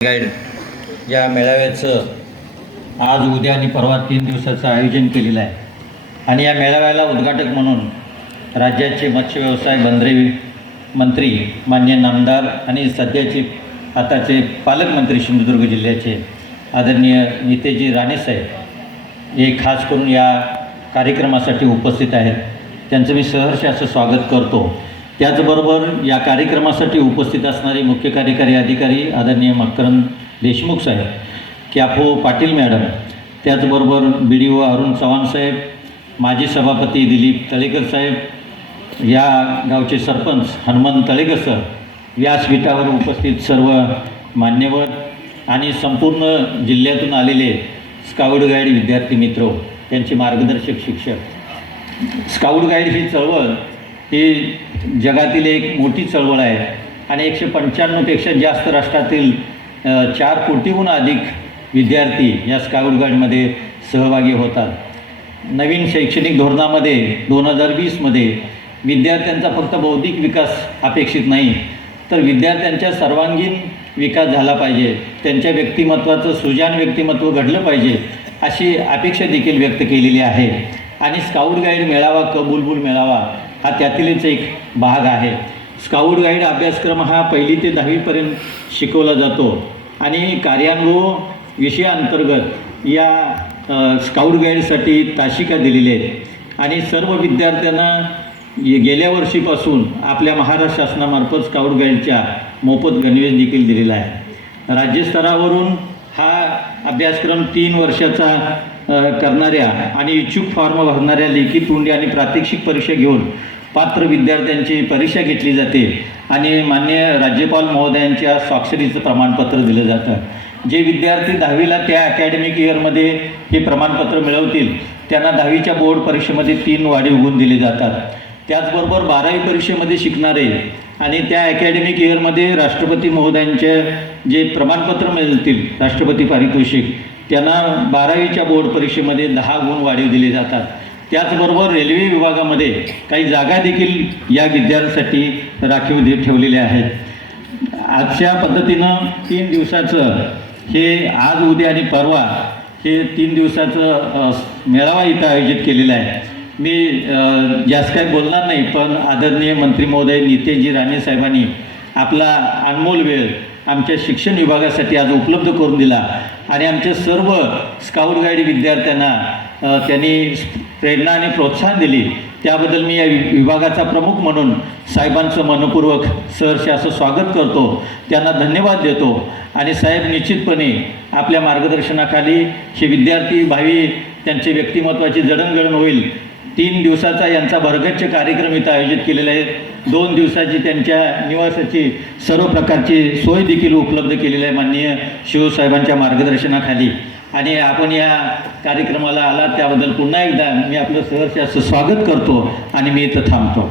Guide या मेळाव्याचं आज उद्या आणि परवा 3 दिवसाचं आयोजन केलेलं आहे आणि या मेळाव्याला उद्घाटक म्हणून राज्याचे मत्स्य व्यवसाय बंदरे मंत्री माननीय नामदार आणि सध्याचे आताचे पालकमंत्री सिंधुदुर्ग जिल्ह्याचे आदरणीय नितेजी राणेसाहेब हे खास करून या कार्यक्रमासाठी उपस्थित आहेत. त्यांचं मी सहर्ष असं स्वागत करतो. त्याचबरोबर या कार्यक्रमासाठी उपस्थित असणारे मुख्य कार्यकारी अधिकारी आदरणीय मकरंद देशमुख साहेब, कॅफो पाटील मॅडम, त्याचबरोबर BDO अरुण चव्हाण साहेब, माजी सभापती दिलीप तळेकर साहेब, या गावचे सरपंच हनुमंत तळेकर सर, व्यासपीठावर उपस्थित सर्व मान्यवर आणि संपूर्ण जिल्ह्यातून आलेले स्काउट गाईड विद्यार्थी मित्र, त्यांचे मार्गदर्शक शिक्षक. स्काउट गाईड ही चळवळ ही जगातील एक मोठी चळवळ आहे आणि 195पेक्षा जास्त राष्ट्रातील 4 कोटीहून अधिक विद्यार्थी या स्काउट गाईडमध्ये सहभागी होतात. नवीन शैक्षणिक धोरणामध्ये 2020मध्ये विद्यार्थ्यांचा फक्त बौद्धिक विकास अपेक्षित नाही, तर विद्यार्थ्यांच्या सर्वांगीण विकास झाला पाहिजे, त्यांच्या व्यक्तिमत्त्वाचं सृजन व्यक्तिमत्व घडलं पाहिजे अशी अपेक्षा देखील व्यक्त केलेली आहे. आणि स्काउट गाईड मेळावा कबुलबुल मेळावा हा त्यातीलच एक भाग आहे. स्काउट गाईड अभ्यासक्रम हा 1ली ते 10वीपर्यंत शिकवला जातो आणि कार्यानुभव विषयाअंतर्गत या स्काउट गाईडसाठी तासिका दिलेल्या आहेत आणि सर्व विद्यार्थ्यांना गेल्या वर्षीपासून आपल्या महाराष्ट्र शासनामार्फत स्काउट गाईडच्या मोफत गणवेश देखील दिलेला आहे. राज्यस्तरावरून हा अभ्यासक्रम 3 वर्षाचा करणाऱ्या आणि इच्छुक फॉर्म भरणाऱ्या लेखी तोंडी आणि प्रात्यक्षिक परीक्षा घेऊन पात्र विद्यार्थ्यांची परीक्षा घेतली जाते आणि माननीय राज्यपाल महोदयांच्या स्वाक्षरीचं प्रमाणपत्र दिलं जातं. जे विद्यार्थी 10वीला त्या अकॅडमिक इयरमध्ये हे प्रमाणपत्र मिळवतील त्यांना 10वीच्या बोर्ड परीक्षेमध्ये 3 वाढीव गुण दिले जातात. त्याचबरोबर 12वी परीक्षेमध्ये शिकणारे आणि त्या अकॅडमिक इयरमध्ये राष्ट्रपती महोदयांचे जे प्रमाणपत्र मिळतील राष्ट्रपती पारितोषिक, त्यांना 12वीच्या बोर्ड परीक्षेमध्ये 10 गुण वाढीव दिले जातात. त्याचबरोबर रेल्वे विभागामध्ये काही जागा देखील या विद्यार्थ्यांसाठी राखीव ठेवलेल्या आहेत. आजच्या पद्धतीनं 3 दिवसाचं हे आज उद्या आणि परवा हे 3 दिवसाचं मेळावा इथं आयोजित केलेला आहे. मी जास्त काही बोलणार नाही, पण आदरणीय मंत्री महोदय नितेजी राणे साहेबांनी आपला अनमोल वेळ आमच्या शिक्षण विभागासाठी आज उपलब्ध करून दिला आणि आमच्या सर्व स्काउट गाईड विद्यार्थ्यांना त्यांनी प्रेरणा आणि प्रोत्साहन दिली. त्याबद्दल मी या विभागाचा प्रमुख म्हणून साहेबांचं मनपूर्वक सहर्ष असं स्वागत करतो, त्यांना धन्यवाद देतो. आणि साहेब निश्चितपणे आपल्या मार्गदर्शनाखाली हे विद्यार्थी भावी त्यांचे व्यक्तिमत्त्वाची जडणघडण होईल. 3 दिवसाचा यांचा भरगच्च कार्यक्रम इथं आयोजित केलेला आहे. 2 दिवसाची त्यांच्या निवासाची सर्व प्रकारची सोय देखील उपलब्ध केलेली आहे माननीय शिवसाहेबांच्या मार्गदर्शनाखाली. आणि आपण या कार्यक्रमाला आलात त्याबद्दल पुन्हा एकदा मी आपलं सहर्ष असं स्वागत करतो आणि मी इथं थांबतो.